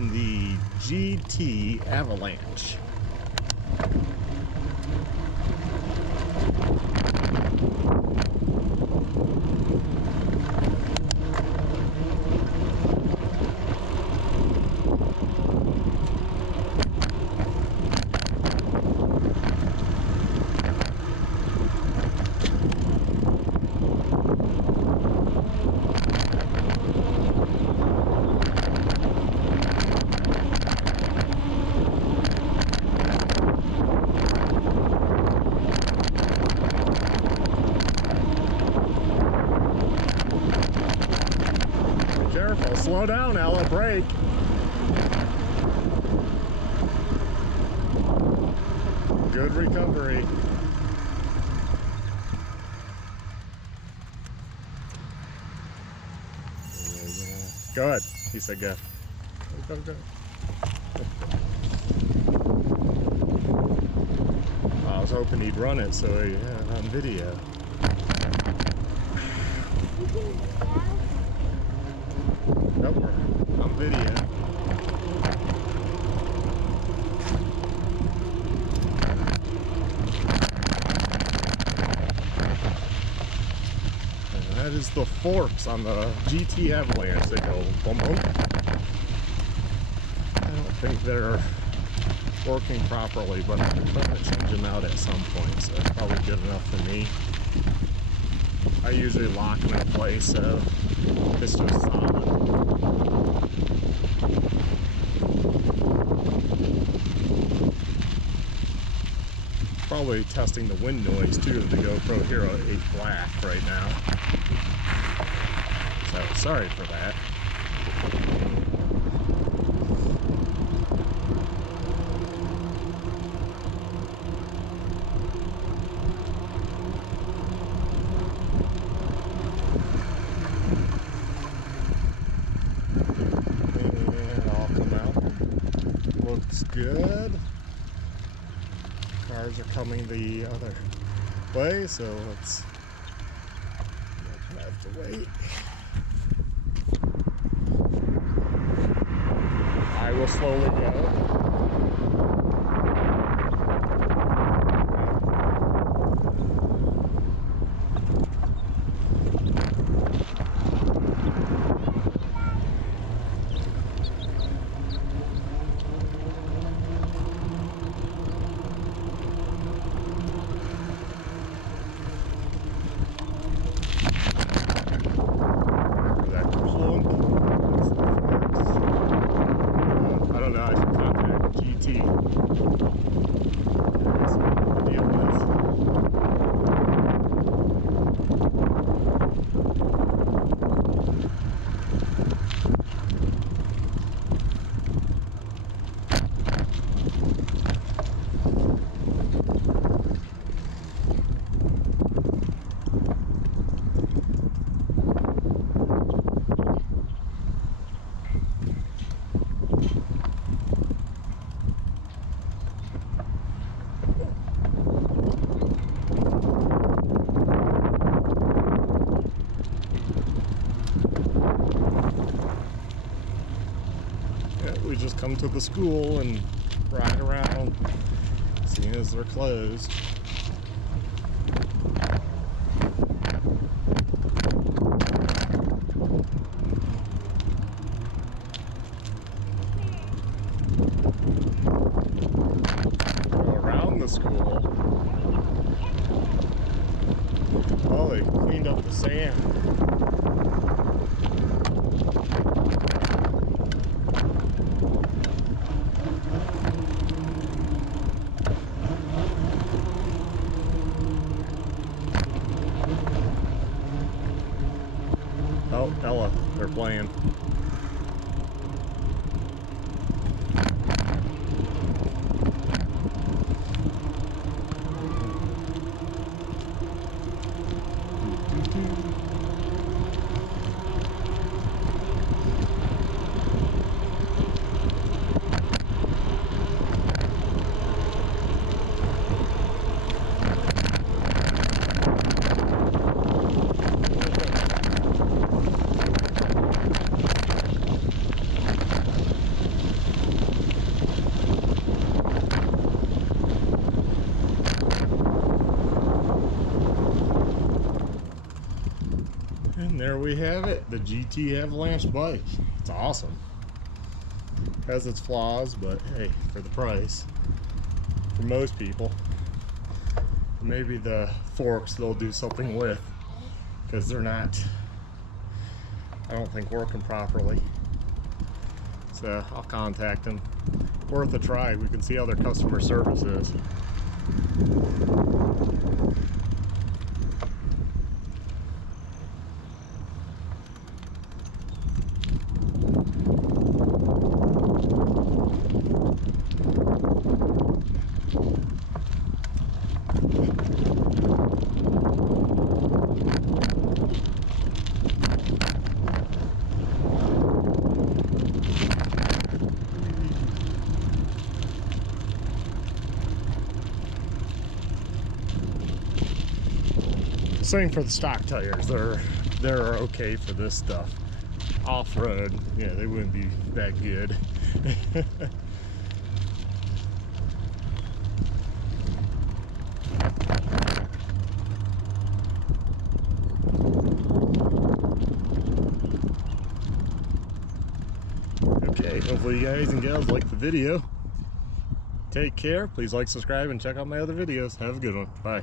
on the GT Avalanche. Careful, slow down, Ella, brake. Good recovery. Good. He said go. Go, go, go. I was hoping he'd run it so he had it on video. Nope, I'm video. And that is the forks on the GT Avalanche that go boom boom. I don't think they're working properly, but I'm going to change them out at some point, so that's probably good enough for me. I usually lock them in place, so it's just solid. Probably testing the wind noise too of the GoPro Hero 8 Black right now. So sorry for that. Looks good. Cars are coming the other way, so let's have to wait. I will slowly go. We just come to the school and ride around, seeing as they're closed. Go around the school. Oh, they cleaned up the sand. Oh, Ella, they're playing. we have it, the GT Avalanche bike. It's awesome. Has its flaws, but hey, for the price, for most people, maybe the forks they'll do something with, because they're not, I don't think, working properly. So I'll contact them. Worth a try. We can see how their customer service is. Same for the stock tires. They're okay for this stuff. Off-road, yeah, they wouldn't be that good. Okay, hopefully you guys and gals like the video. Take care. Please like, subscribe, and check out my other videos. Have a good one. Bye.